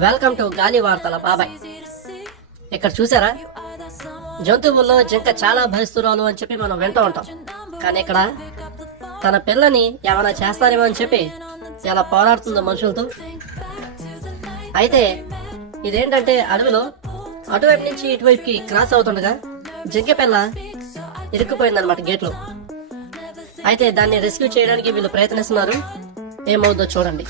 Welcome to గాలి వార్తల బాబాయ్. ఇక్కడ చూసారా, జంతువుల్లో జింక చాలా భయస్తురాలు అని చెప్పి మనం వింటూ ఉంటాం. కానీ ఇక్కడ తన పిల్లని ఏమైనా చేస్తారేమో అని చెప్పి ఎలా పోరాడుతుందో మనుషులతో. అయితే ఇదేంటంటే, అడవిలో అటువైపు నుంచి ఇటువైపుకి క్రాస్ అవుతుండగా జింక పిల్ల ఇరుక్కుపోయిందనమాట గేట్లో. అయితే దాన్ని రెస్క్యూ చేయడానికి వీళ్ళు ప్రయత్నిస్తున్నారు. ఏమవుద్దో చూడండి.